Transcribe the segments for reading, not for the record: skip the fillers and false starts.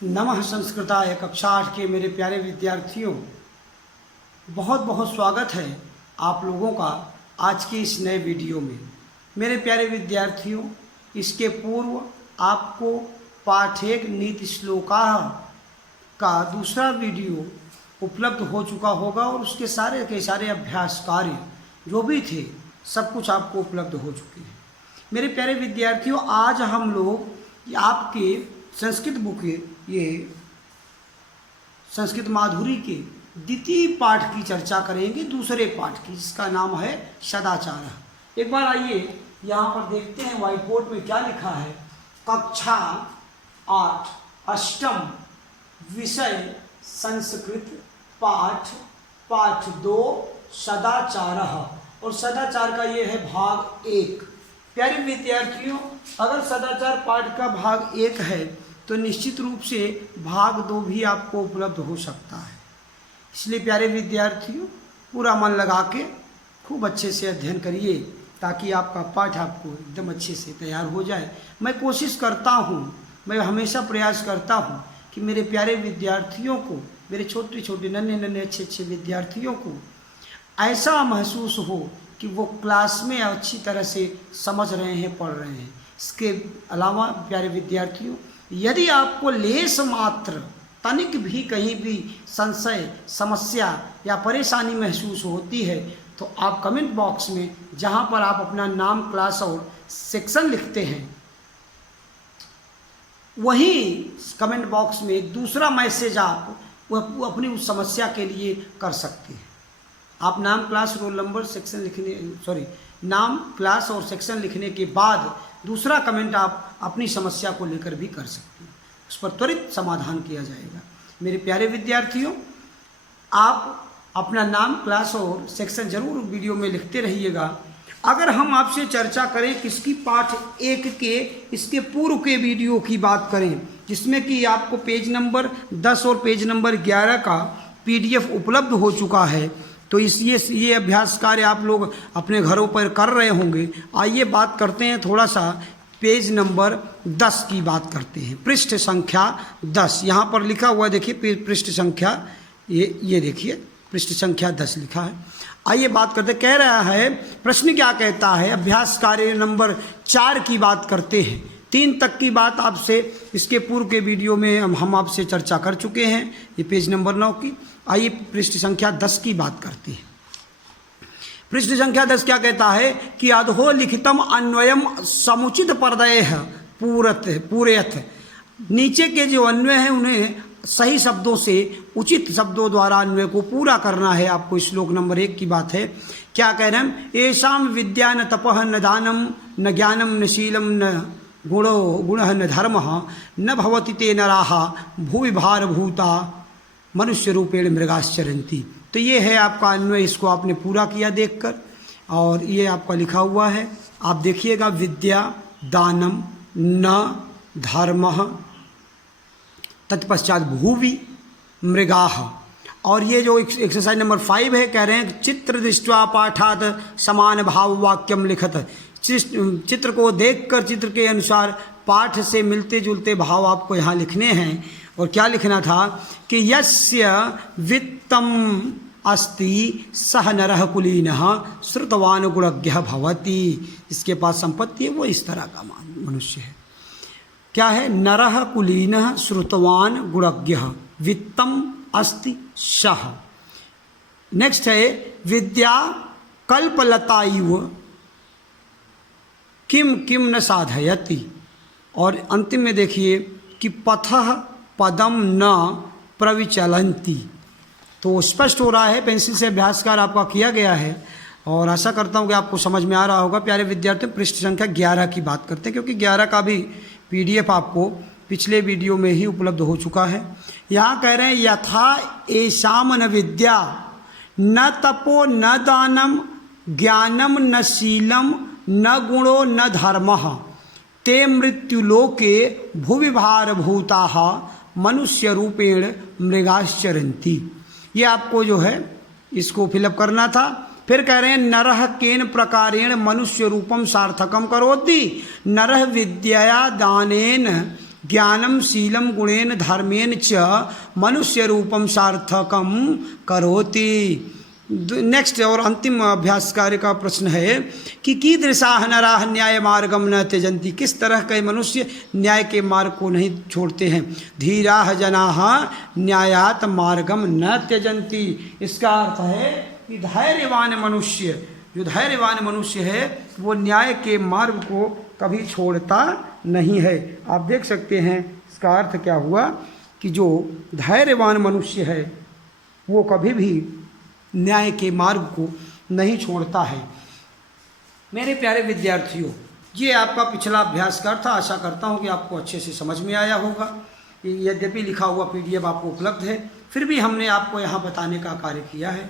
नमः संस्कृताय। कक्षा 8 के मेरे प्यारे विद्यार्थियों, बहुत बहुत स्वागत है आप लोगों का आज के इस नए वीडियो में। मेरे प्यारे विद्यार्थियों, इसके पूर्व आपको पाठ 1 नीति श्लोकाः का दूसरा वीडियो उपलब्ध हो चुका होगा और उसके सारे के सारे अभ्यास कार्य जो भी थे सब कुछ आपको उपलब्ध हो चुके हैं। मेरे प्यारे विद्यार्थियों, आज हम लोग आपके संस्कृत बुक ये संस्कृत माधुरी के द्वितीय पाठ की चर्चा करेंगे, दूसरे पाठ की, जिसका नाम है सदाचार। एक बार आइए यहाँ पर देखते हैं व्हाइट बोर्ड में क्या लिखा है। कक्षा 8 अष्टम विषय संस्कृत पाठ 2 सदाचार, और सदाचार का ये है भाग 1। प्यारे विद्यार्थियों, अगर सदाचार पाठ का भाग 1 है तो निश्चित रूप से भाग 2 भी आपको उपलब्ध हो सकता है। इसलिए प्यारे विद्यार्थियों, पूरा मन लगा के खूब अच्छे से अध्ययन करिए ताकि आपका पाठ आपको एकदम अच्छे से तैयार हो जाए। मैं कोशिश करता हूँ, मैं हमेशा प्रयास करता हूँ कि मेरे प्यारे विद्यार्थियों को, मेरे छोटे छोटे नन्हे अच्छे विद्यार्थियों को ऐसा महसूस हो कि वो क्लास में अच्छी तरह से समझ रहे हैं, पढ़ रहे हैं। इसके अलावा प्यारे विद्यार्थियों, यदि आपको लेस मात्र तनिक भी कहीं भी संशय, समस्या या परेशानी महसूस होती है तो आप कमेंट बॉक्स में, जहाँ पर आप अपना नाम, क्लास और सेक्शन लिखते हैं, वहीं कमेंट बॉक्स में एक दूसरा मैसेज आप वो अपनी उस समस्या के लिए कर सकते हैं। आप नाम, क्लास, रोल नंबर, सेक्शन नाम, क्लास और सेक्शन लिखने के बाद दूसरा कमेंट आप अपनी समस्या को लेकर भी कर सकते हैं, उस पर त्वरित समाधान किया जाएगा। मेरे प्यारे विद्यार्थियों, आप अपना नाम, क्लास और सेक्शन जरूर वीडियो में लिखते रहिएगा। अगर हम आपसे चर्चा करें किसकी पाठ 1 के इसके पूर्व के वीडियो की बात करें, जिसमें कि आपको पेज नंबर 10 और पेज नंबर 11 का PDF उपलब्ध हो चुका है, तो ये अभ्यास कार्य आप लोग अपने घरों पर कर रहे होंगे। आइए बात करते हैं थोड़ा सा पेज नंबर 10 की बात करते हैं। पृष्ठ संख्या 10 यहाँ पर लिखा हुआ, देखिए पृष्ठ संख्या, ये देखिए पृष्ठ संख्या 10 लिखा है। आइए बात करते, कह रहा है प्रश्न क्या कहता है। अभ्यास कार्य नंबर 4 की बात करते हैं। 3 तक की बात आपसे इसके पूर्व के वीडियो में हम आपसे चर्चा कर चुके हैं, ये पेज नंबर 9 की। आइए पृष्ठ संख्या 10 की बात करते हैं। पृष्ठ संख्या 10 क्या कहता है कि अधो लिखितम अन्वयम समुचित पर्दय पूरयथ। नीचे के जो अन्वय हैं उन्हें सही शब्दों से, उचित शब्दों द्वारा अन्वय को पूरा करना है आपको। श्लोक नंबर 1 की बात है। क्या कह रहे हैं? येषां विद्या न तपः न दानम न ज्ञानम न शीलम न गुणः न धर्मः न भवति ते नराः भुवि भारभूता मनुष्य रूपेण मृगाश्चरन्ति। तो ये है आपका अन्वय, इसको आपने पूरा किया देखकर, और ये आपका लिखा हुआ है, आप देखिएगा। विद्या दानम न धर्मः, तत्पश्चात भुवि मृगाः। और ये जो एक्सरसाइज नंबर 5 है, कह रहे हैं चित्र दृष्ट्वा पाठात समान भाव वाक्यम लिखत। चित्र को देखकर, चित्र के अनुसार पाठ से मिलते जुलते भाव आपको यहाँ लिखने हैं। और क्या लिखना था कि यस्य वित्तम अस्ति सह नरः कुलीनः श्रुतवान गुणज्ञः भवति। जिसके पास संपत्ति है वो इस तरह का मनुष्य है। क्या है? नरः कुलीनः श्रुतवान गुणज्ञः वित्तम अस्ति सह। नेक्स्ट है विद्या कल्पलताइव किम किम न साधयति। और अंतिम में देखिए कि पथः पदम न प्रविचलन्ति। तो स्पष्ट हो रहा है, पेंसिल से अभ्यासकार आपका किया गया है, और आशा करता हूँ कि आपको समझ में आ रहा होगा। प्यारे विद्यार्थियों, पृष्ठ संख्या 11 की बात करते हैं, क्योंकि 11 का भी PDF आपको पिछले वीडियो में ही उपलब्ध हो चुका है। यहाँ कह रहे हैं यथा एषाम न विद्या न तपो न दानम ज्ञानम न शीलम न गुणो न धर्मः ते मृत्युलोके भुवि भारभूताः मनुष्य रूपेण मृगाश्चरन्ति। ये आपको जो है इसको फिलअप करना था। फिर कह रहे हैं नरः केन प्रकारेण मनुष्य रूपम सार्थकम करोति। नरः विद्यया दानेन ज्ञानम शीलम गुणेन धर्मेन च मनुष्य रूपम सार्थकम करोति। नेक्स्ट और अंतिम अभ्यास कार्य का प्रश्न है कि कीदृशाः नराः न्याय मार्गम न त्यजन्ति, किस तरह के मनुष्य न्याय के मार्ग को नहीं छोड़ते हैं। धीराः जनाः न्यायात मार्गम न त्यजन्ति, इसका अर्थ है कि धैर्यवान मनुष्य, जो धैर्यवान मनुष्य है वो न्याय के मार्ग को कभी छोड़ता नहीं है। आप देख सकते हैं इसका अर्थ क्या हुआ कि जो धैर्यवान मनुष्य है वो कभी भी न्याय के मार्ग को नहीं छोड़ता है। मेरे प्यारे विद्यार्थियों, ये आपका पिछला अभ्यास का था। आशा करता हूँ कि आपको अच्छे से समझ में आया होगा। यद्यपि लिखा हुआ PDF आपको उपलब्ध है, फिर भी हमने आपको यहाँ बताने का कार्य किया है।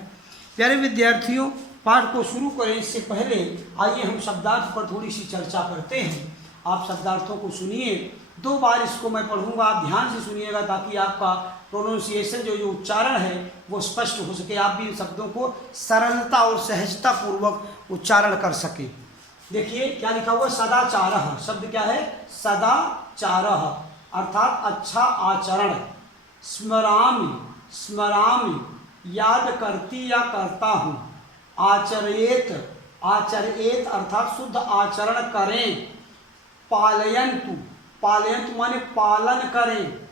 प्यारे विद्यार्थियों, पाठ को शुरू करें इससे पहले आइए हम शब्दार्थ पर थोड़ी सी चर्चा करते हैं। आप शब्दार्थों को सुनिए, 2 बार इसको मैं पढ़ूंगा, आप ध्यान से सुनिएगा ताकि आपका प्रोनाउंसिएशन जो उच्चारण है वो स्पष्ट हो सके, आप भी शब्दों को सरलता और सहजता पूर्वक उच्चारण कर सकें। देखिए क्या लिखा हुआ, सदाचारः, शब्द क्या है, सदाचारः अर्थात अच्छा आचरण। स्मरामि, स्मरामि याद करती या करता हूँ। आचरेत, आचरेत अर्थात शुद्ध आचरण करें। पालयन्तु, पालयन्तु माने पालन करें।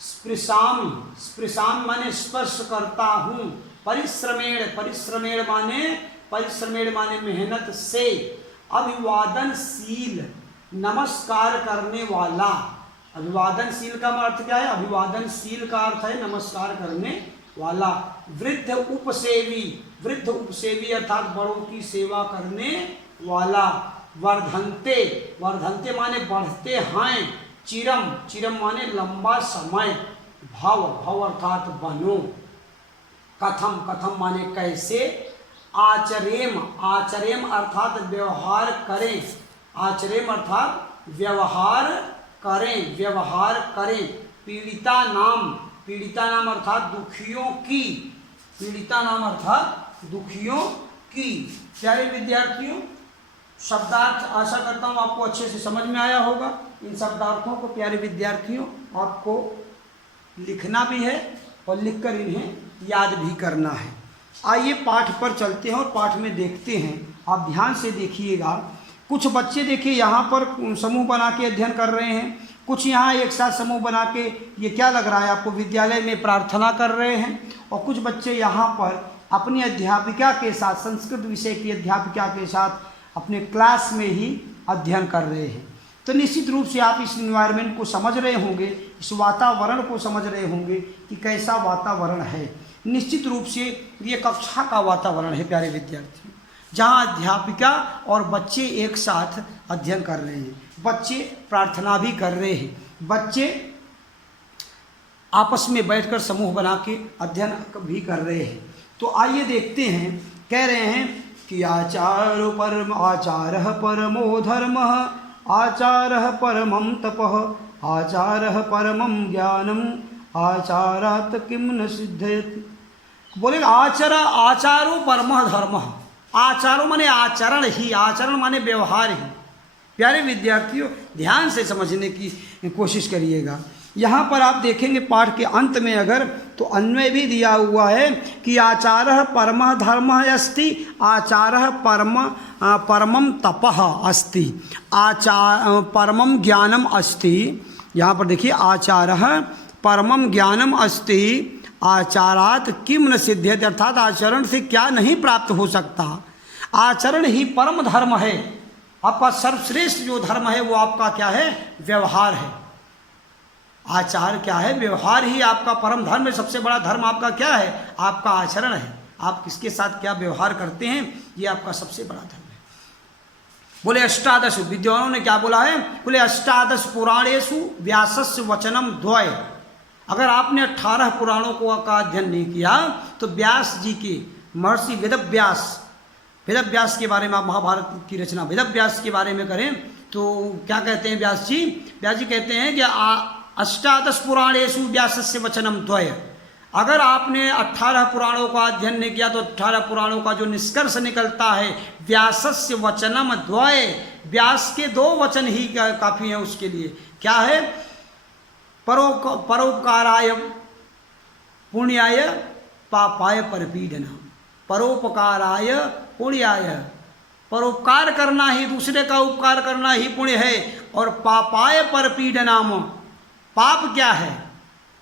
स्पृशामि, स्पृशामि माने स्पर्श करता हूँ। परिश्रमेण, परिश्रमेण माने मेहनत से। अभिवादनशील, नमस्कार करने वाला। अभिवादनशील का अर्थ क्या है, अभिवादनशील का अर्थ है नमस्कार करने वाला। वृद्ध उपसेवी, वृद्ध उपसेवी अर्थात बड़ों की सेवा करने वाला। वर्धन्ते, वर्धन्ते माने बढ़ते हैं। चिरम, चिरम माने लंबा समय। भव, भव अर्थात बनो। कथम, कथम माने कैसे। आचरेम, आचरेम अर्थात व्यवहार करें। आचरेम अर्थात व्यवहार करें, व्यवहार करें। पीड़िता नाम, पीड़िता नाम अर्थात दुखियों की। पीड़िता नाम अर्थात दुखियों की। प्यारे विद्यार्थियों, शब्दार्थ आशा करता हूँ आपको अच्छे से समझ में आया होगा। इन शब्दार्थों को प्यारे विद्यार्थियों आपको लिखना भी है और लिखकर इन्हें याद भी करना है। आइए पाठ पर चलते हैं और पाठ में देखते हैं। आप ध्यान से देखिएगा। कुछ बच्चे देखिए यहाँ पर समूह बना के अध्ययन कर रहे हैं, कुछ यहाँ एक साथ समूह बना के, ये क्या लग रहा है आपको, विद्यालय में प्रार्थना कर रहे हैं। और कुछ बच्चे यहाँ पर अपनी अध्यापिका के साथ, संस्कृत विषय की अध्यापिका के साथ अपने क्लास में ही अध्ययन कर रहे हैं। तो निश्चित रूप से आप इस इन्वायरमेंट को समझ रहे होंगे, इस वातावरण को समझ रहे होंगे कि कैसा वातावरण है। निश्चित रूप से ये कक्षा का वातावरण है प्यारे विद्यार्थियों, जहाँ अध्यापिका और बच्चे एक साथ अध्ययन कर रहे हैं। बच्चे प्रार्थना भी कर रहे हैं, बच्चे आपस में बैठकर समूह बना के अध्ययन भी कर रहे हैं। तो आइए देखते हैं। कह रहे हैं कि आचारो परम, आचारः परमो धर्मः, आचारः परमं तपः, आचारः परमं ज्ञानम्, आचारात् किं न सिद्धयति। बोले आचारो परमः धर्मः। आचारो माने आचरण ही, आचरण माने व्यवहार ही। प्यारे विद्यार्थियों ध्यान से समझने की कोशिश करिएगा। यहाँ पर आप देखेंगे पाठ के अंत में अगर, तो अन्वय भी दिया हुआ है कि आचारः परमः धर्मः अस्ति, आचारः परमं तपः अस्ति, परमं ज्ञानम अस्ति। यहाँ पर देखिए आचारः परमं ज्ञानम अस्ति, आचारात किम न सिद्ध्यति, अर्थात आचरण से क्या नहीं प्राप्त हो सकता। आचरण ही परम धर्म है। आपका सर्वश्रेष्ठ जो धर्म है वो आपका क्या है, व्यवहार है। आचार क्या है, व्यवहार ही आपका परम धर्म है। सबसे बड़ा धर्म आपका क्या है, आपका आचरण है। आप किसके साथ क्या व्यवहार करते हैं, ये आपका सबसे बड़ा धर्म है। बोले अष्टादश, विद्वानों ने क्या बोला है, बोले अष्टादश पुराणेषु व्यासस्य वचनम द्वय। अगर आपने 18 पुराणों का अध्ययन नहीं किया तो व्यास जी के, महर्षि वेदव्यास, वेदव्यास के बारे में, आप महाभारत की रचना वेदव्यास के बारे में करें तो क्या कहते हैं व्यास जी? व्यास जी कहते हैं कि अष्टादश पुराणेषु व्यासस्य वचनम द्वय। अगर आपने 18 पुराणों का अध्ययन नहीं किया तो 18 पुराणों का जो निष्कर्ष निकलता है, व्यासस्य वचनम द्वय, व्यास के 2 वचन ही काफ़ी हैं उसके लिए। क्या है? परोपकाराय पुण्याय पापाय परपीडनम। परोपकाराय पुण्याय, परोपकार करना ही, दूसरे का उपकार करना ही पुण्य है। और पापाय परपीडनाम, पाप क्या है?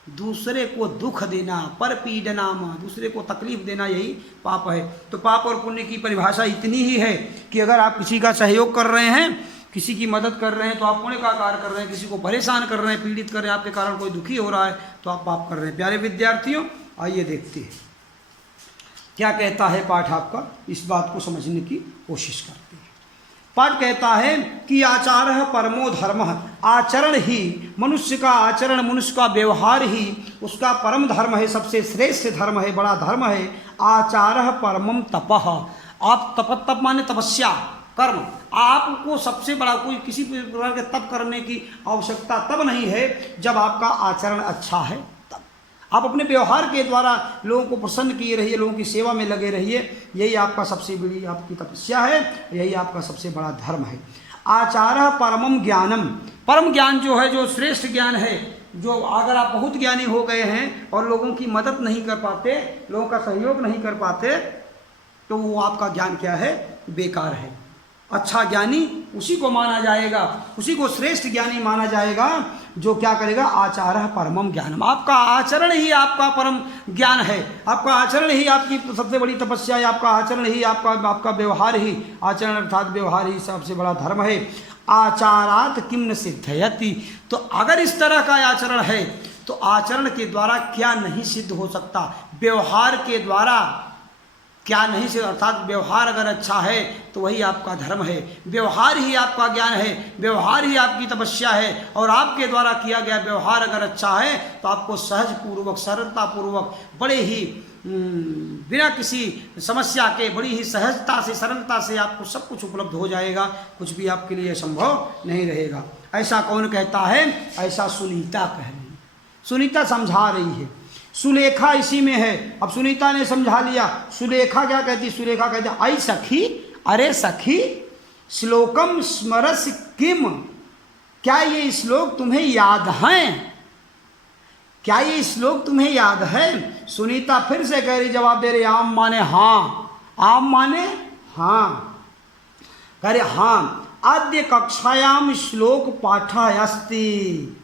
दूसरे को दुख देना, परपीडनाम दूसरे को तकलीफ देना, यही पाप है। तो पाप और पुण्य की परिभाषा इतनी ही है कि अगर आप किसी का सहयोग कर रहे हैं, किसी की मदद कर रहे हैं, तो आप पुण्य का कार्य कर रहे हैं। किसी को परेशान कर रहे हैं, पीड़ित कर रहे हैं, आपके कारण कोई दुखी हो रहा है, तो आप पाप कर रहे हैं। प्यारे विद्यार्थियों, आइए देखते हैं क्या कहता है पाठ आपका, इस बात को समझने की कोशिश करते हैं। पाठ कहता है कि आचारः परमो धर्मः, आचरण ही, मनुष्य का आचरण, मनुष्य का व्यवहार ही उसका परम धर्म है, सबसे श्रेष्ठ धर्म है, बड़ा धर्म है। आचारः परमम तपः, आप तप माने तपस्या, कर्म, आपको सबसे बड़ा कोई किसी प्रकार के तप करने की आवश्यकता तब नहीं है जब आपका आचरण अच्छा है। तब आप अपने व्यवहार के द्वारा लोगों को प्रसन्न किए रहिए, लोगों की सेवा में लगे रहिए, यही आपका सबसे बड़ी आपकी तपस्या है, यही आपका सबसे बड़ा धर्म है। आचारः परमम ज्ञानम, परम ज्ञान जो है, जो श्रेष्ठ ज्ञान है, जो अगर आप बहुत ज्ञानी हो गए हैं और लोगों की मदद नहीं कर पाते, लोगों का सहयोग नहीं कर पाते, तो वो आपका ज्ञान क्या है? बेकार है। अच्छा ज्ञानी उसी को माना जाएगा, उसी को श्रेष्ठ ज्ञानी माना जाएगा जो क्या करेगा? आचारः परमम ज्ञानम, आपका आचरण ही आपका परम ज्ञान है, आपका आचरण ही आपकी सबसे बड़ी तपस्या है, आपका आचरण ही आपका व्यवहार ही, आचरण अर्थात व्यवहार ही सबसे बड़ा धर्म है। आचारात किम न सिद्धयति, तो अगर इस तरह का आचरण है तो आचरण के द्वारा क्या नहीं सिद्ध हो सकता? व्यवहार के द्वारा क्या नहीं से, अर्थात व्यवहार अगर अच्छा है तो वही आपका धर्म है, व्यवहार ही आपका ज्ञान है, व्यवहार ही आपकी तपस्या है। और आपके द्वारा किया गया व्यवहार अगर अच्छा है तो आपको सहज पूर्वक, सरलता पूर्वक, बड़े ही बिना किसी समस्या के, बड़ी ही सहजता से, सरलता से आपको सब कुछ उपलब्ध हो जाएगा, कुछ भी आपके लिए संभव नहीं रहेगा। ऐसा कौन कहता है? ऐसा सुनीता कह रही है, सुनीता समझा रही है। सुलेखा इसी में है। अब सुनीता ने समझा लिया, सुलेखा क्या कहती? सुलेखा कहती आई सखी, अरे सखी, श्लोकम स्मरस किम, क्या ये श्लोक तुम्हें याद हैं? क्या ये श्लोक तुम्हें याद है? सुनीता फिर से कह रही, जवाब दे रही, आम माने हाँ, आम माने हाँ, कह रहे हाँ। अद्य कक्षायाम श्लोक पाठ अस्ति,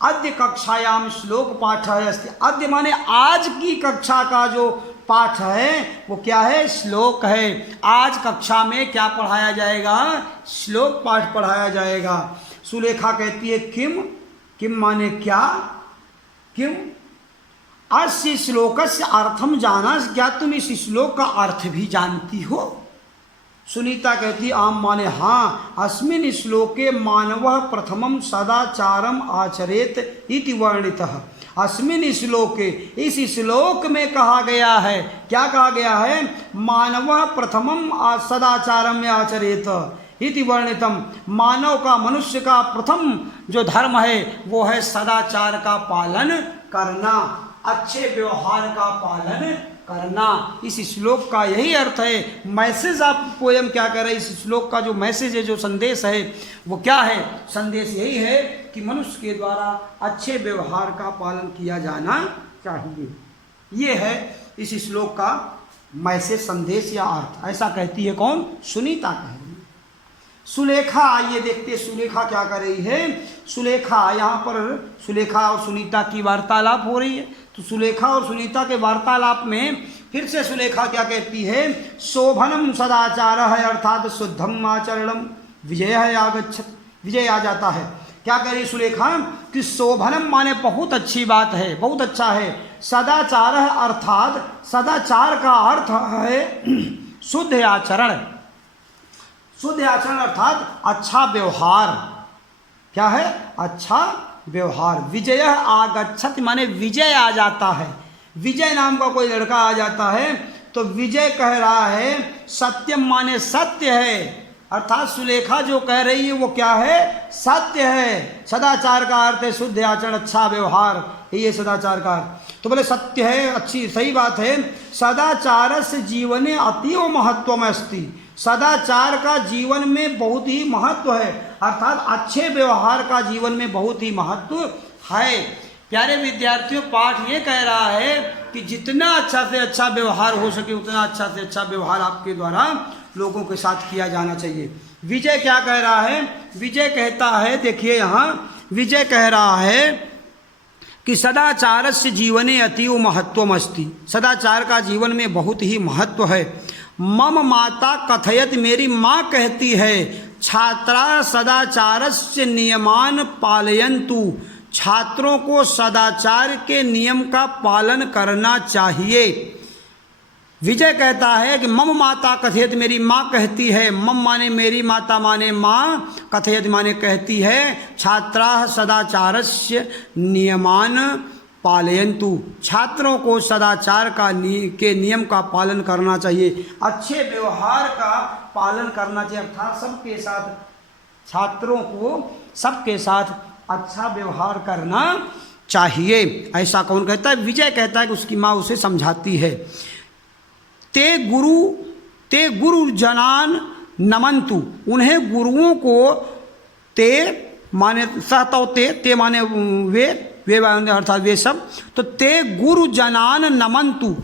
अद्य कक्षायाम श्लोक पाठ अस्ति, अद्य माने आज की कक्षा का जो पाठ है वो क्या है? श्लोक है। आज कक्षा में क्या पढ़ाया जाएगा? श्लोक पाठ पढ़ाया जाएगा। सुलेखा कहती है किम, किम माने क्या? किम अस्य श्लोकस्य अर्थम जाना, क्या तुम इस श्लोक का अर्थ भी जानती हो? सुनीता कहती आम माने हाँ। अस्मिन् श्लोके मानवः प्रथमं सदाचारम आचरेत इति वर्णितः, अस्मिन् श्लोके, इस श्लोक में कहा गया है, क्या कहा गया है? मानवः प्रथमं सदाचारम आचरेत इति वर्णितम, मानव का, मनुष्य का प्रथम जो धर्म है वो है सदाचार का पालन करना, अच्छे व्यवहार का पालन करना। इस श्लोक का यही अर्थ है। मैसेज आप पोयम क्या कह रहे हैं? इस श्लोक का जो मैसेज है, जो संदेश है वो क्या है? संदेश यही है कि मनुष्य के द्वारा अच्छे व्यवहार का पालन किया जाना चाहिए। ये है इस श्लोक का मैसेज, संदेश या अर्थ। ऐसा कहती है कौन? सुनीता कह रही है। सुलेखा, आइए देखते सुलेखा क्या कर रही है। सुलेखा, यहाँ पर सुलेखा और सुनीता की वार्तालाप हो रही है, तो सुलेखा और सुनीता के वार्तालाप में फिर से सुलेखा क्या कहती है? शोभनम सदाचार है, अर्थात शुद्धम आचरणम विजय है आगच्छत, विजय आ जाता है। क्या कह रही सुलेखा? कि शोभनम माने बहुत अच्छी बात है, बहुत अच्छा है। सदाचार है, अर्थात सदाचार का अर्थ है शुद्ध आचरण, शुद्ध आचरण अर्थात अच्छा व्यवहार। क्या है? अच्छा व्यवहार। विजय आगच्छति माने विजय आ जाता है। विजय नाम का कोई लड़का आ जाता है तो विजय कह रहा है सत्यम माने सत्य है, अर्थात सुलेखा जो कह रही है वो क्या है? सत्य है। सदाचार का अर्थ है शुद्ध आचरण, अच्छा व्यवहार, ये सदाचार का अर्थ। तो बोले सत्य है, अच्छी सही बात है। सदाचार से जीवने अतीव महत्वम अस्ति, सदाचार का जीवन में बहुत ही महत्व है, अर्थात अच्छे व्यवहार का जीवन में बहुत ही महत्व है। प्यारे विद्यार्थियों, पाठ ये कह रहा है कि जितना अच्छा से अच्छा व्यवहार हो सके उतना अच्छा से अच्छा व्यवहार आपके द्वारा लोगों के साथ किया जाना चाहिए। विजय क्या कह रहा है? विजय कहता है, देखिए यहाँ विजय कह रहा है कि सदाचारस्य जीवने अतीव महत्वमस्ति, सदाचार का जीवन में बहुत ही महत्व है। मम माता कथयत, मेरी माँ कहती है, छात्रा सदाचारस्य नियमान पालयन्तु, छात्रों को सदाचार के नियम का पालन करना चाहिए। विजय कहता है कि मम माता कथयत, मेरी माँ कहती है, मम माने मेरी, माता माने माँ, कथयत माने कहती है, छात्रा सदाचारस्य नियमान पालयन्तु, छात्रों को सदाचार के नियम का पालन करना चाहिए, अच्छे व्यवहार का पालन करना चाहिए। अर्थात सबके साथ, छात्रों को सबके साथ अच्छा व्यवहार करना चाहिए। ऐसा कौन कहता है? विजय कहता है कि उसकी माँ उसे समझाती है। ते गुरु जनान नमंतु, उन्हें गुरुओं को, ते माने सहतो, ते माने वे अर्थात वे सब, तो ते गुरु जनान नमंतु,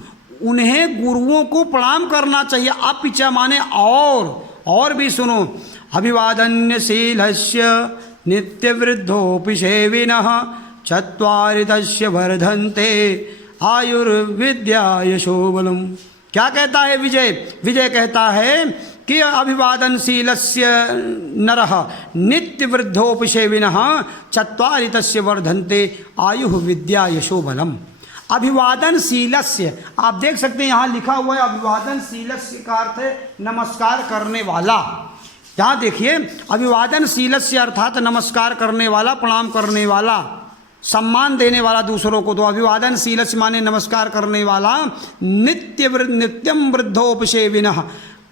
उन्हें गुरुओं को प्रणाम करना चाहिए। अपिचा माने और भी सुनो, अभिवादन्यशीलस्य नित्यवृद्धोऽपि सेविनः चत्वारिदस्य वर्धन्ते आयुर्विद्या यशोबलम्। क्या कहता है विजय? विजय कहता है कि अभिवादनशीलस्य नरः नित्यवृद्धोऽपि सेविनः चत्वारिदस्य वर्धन्ते आयुः विद्या यशोबलम्। अभिवादनशीलस्य, आप देख सकते हैं यहाँ लिखा हुआ है अभिवादनशीलस्य का अर्थ है नमस्कार करने वाला। यहाँ देखिए, अभिवादनशीलस्य अर्थात नमस्कार करने वाला, प्रणाम करने वाला, सम्मान देने वाला दूसरों को। तो अभिवादनशीलस्य माने नमस्कार करने वाला। नित्यम वृद्धोपसेविनः,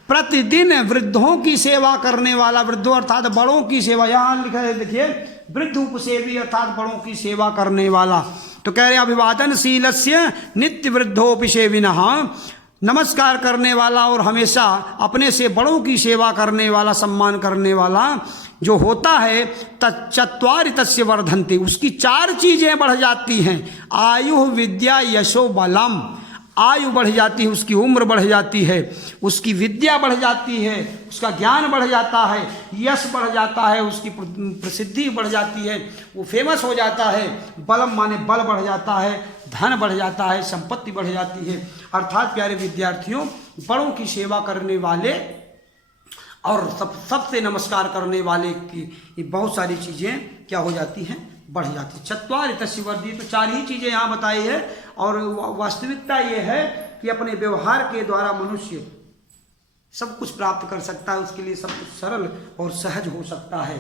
प्रतिदिन वृद्धों की सेवा करने वाला, वृद्धों अर्थात बड़ों की सेवा। यहाँ लिखा है देखिए, वृद्ध उपसेवी अर्थात बड़ों की सेवा करने वाला। तो कह रहे अभिवादनशीलस्य नित्य वृद्धोपसेविनः, नमस्कार करने वाला और हमेशा अपने से बड़ों की सेवा करने वाला, सम्मान करने वाला जो होता है, चत्वारि तस्य वर्धन्ते, उसकी 4 चीजें बढ़ जाती हैं। आयु विद्या यशो बलम, आयु बढ़ जाती है, उसकी उम्र बढ़ जाती है, उसकी विद्या बढ़ जाती है, उसका ज्ञान बढ़ जाता है, यश बढ़ जाता है, उसकी प्रसिद्धि बढ़ जाती है, वो फेमस हो जाता है। बलम माने बल बढ़ जाता है, धन बढ़ जाता है, संपत्ति बढ़ जाती है। अर्थात प्यारे विद्यार्थियों, बड़ों की सेवा करने वाले और सबसे नमस्कार करने वाले की बहुत सारी चीज़ें क्या हो जाती हैं, बढ़ जाती है। चत्वारि तस्य वर्धि, तो 4 ही चीज़ें यहाँ बताई है। और वास्तविकता ये है कि अपने व्यवहार के द्वारा मनुष्य सब कुछ प्राप्त कर सकता है, उसके लिए सब कुछ सरल और सहज हो सकता है।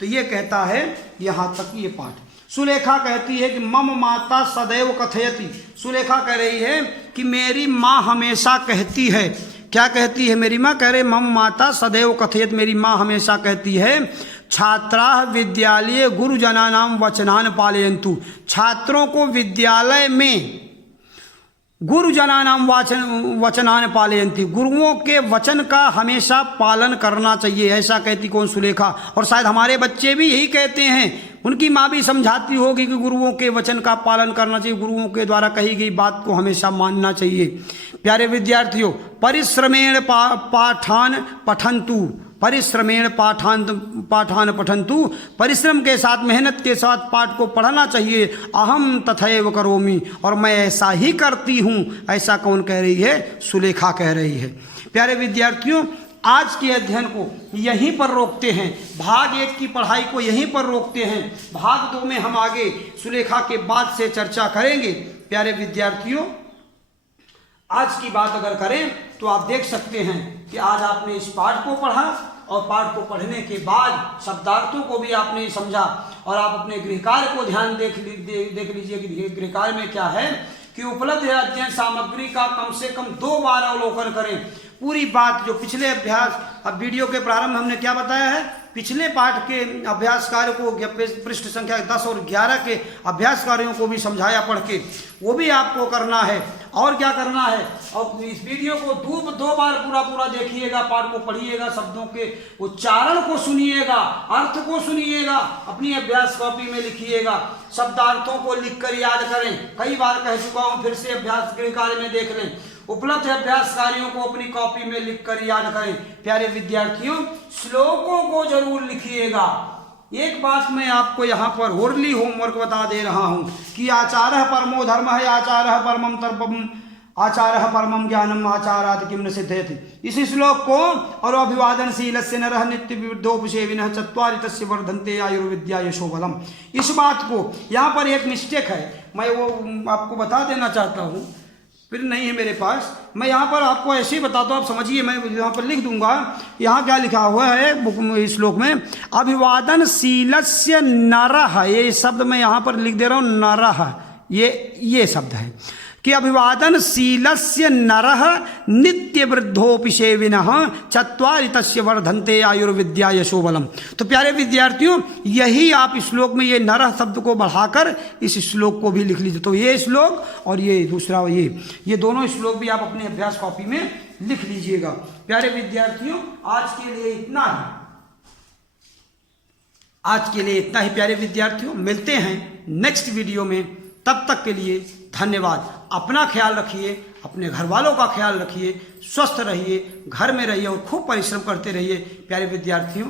तो ये कहता है यहाँ तक ये पाठ। सुलेखा कहती है कि मम माता सदैव कथयति, सुलेखा कह रही है कि मेरी माँ हमेशा कहती है। क्या कहती है मेरी माँ? कह रहे मम माता सदैव कथयत, मेरी माँ हमेशा कहती है, छात्रा विद्यालय गुरुजनानां वचनान पालयन्तु, छात्रों को विद्यालय में गुरुजनानां वचनान पालयन्ति, गुरुओं के वचन का हमेशा पालन करना चाहिए। ऐसा कहती कौन? सुलेखा। और शायद हमारे बच्चे भी यही कहते हैं, उनकी माँ भी समझाती होगी कि गुरुओं के वचन का पालन करना चाहिए, गुरुओं के द्वारा कही गई बात को हमेशा मानना चाहिए। प्यारे विद्यार्थियों, परिश्रमेण पाठान पठन्तु, परिश्रमेण पाठान पठन्तु, परिश्रम के साथ, मेहनत के साथ पाठ को पढ़ना चाहिए। अहम तथैव करोमि, और मैं ऐसा ही करती हूँ। ऐसा कौन कह रही है? सुलेखा कह रही है। प्यारे विद्यार्थियों, आज के अध्ययन को यहीं पर रोकते हैं, भाग 1 की पढ़ाई को यहीं पर रोकते हैं। भाग 2 में हम आगे सुलेखा के बाद से चर्चा करेंगे। प्यारे विद्यार्थियों, आज की बात अगर करें तो आप देख सकते हैं कि आज आपने इस पाठ को पढ़ा और पाठ को पढ़ने के बाद शब्दार्थों को भी आपने समझा। और आप अपने गृहकार्य को ध्यान देख लीजिए कि गृहकार्य में क्या है कि उपलब्ध अध्ययन सामग्री का कम से कम 2 बार अवलोकन करें। पूरी बात जो पिछले अभ्यास, अब वीडियो के प्रारंभ हमने क्या बताया है, पिछले पाठ के अभ्यास कार्य को पृष्ठ संख्या 10 और 11 के अभ्यास कार्यों को भी समझाया पढ़ के, वो भी आपको करना है। और क्या करना है, और इस वीडियो को दो बार पूरा देखिएगा, पाठ को पढ़िएगा, शब्दों के उच्चारण को सुनिएगा, अर्थ को सुनिएगा, अपनी अभ्यास कॉपी में लिखिएगा, शब्दार्थों को लिखकर याद करें। कई बार कह चुका हूं, फिर से अभ्यास गृह कार्य में देख लें। उपलब्ध अभ्यास कार्यों को अपनी कॉपी में लिखकर याद करें। प्यारे विद्यार्थियों, श्लोकों को जरूर लिखिएगा। एक बात मैं आपको यहाँ पर ओरली होमवर्क बता दे रहा हूँ कि आचारः परमो धर्मः, आचारः परमं तर्पम, आचारः परमं ज्ञानम, आचारात् किम न सिद्धयति। इस श्लोक को और अभिवादनशीलस्य नरः नित्य विविधोपसेविनः चत्वारि तस्य वर्धन्ते आयुर्विद्या यशो बलम। इस बात को यहाँ पर एक मिस्टेक है, मैं वो आपको बता देना चाहता हूँ, फिर नहीं है मेरे पास, मैं यहाँ पर आपको ऐसे ही बताता हूँ, आप समझिए। मैं यहाँ पर लिख दूंगा, यहाँ क्या लिखा हुआ है इस श्लोक में, अभिवादनशीलस्य नरः, ये शब्द मैं यहाँ पर लिख दे रहा हूँ, नरः, ये शब्द है कि अभिवादनशीलस्य नरः नित्य वृद्धोपि सेविनः चत्वारि तस्य वर्धन्ते आयुर्विद्या यशो बलम। तो प्यारे विद्यार्थियों, यही आप इस श्लोक में ये नरः शब्द को बढ़ाकर इस श्लोक को भी लिख लीजिए। तो ये श्लोक और ये दूसरा ये दोनों श्लोक भी आप अपने अभ्यास कॉपी में लिख लीजिएगा। प्यारे विद्यार्थियों, आज के लिए इतना ही प्यारे विद्यार्थियों, मिलते हैं नेक्स्ट वीडियो में। तब तक के लिए धन्यवाद। अपना ख्याल रखिए, अपने घर वालों का ख्याल रखिए, स्वस्थ रहिए, घर में रहिए और खूब परिश्रम करते रहिए। प्यारे विद्यार्थियों,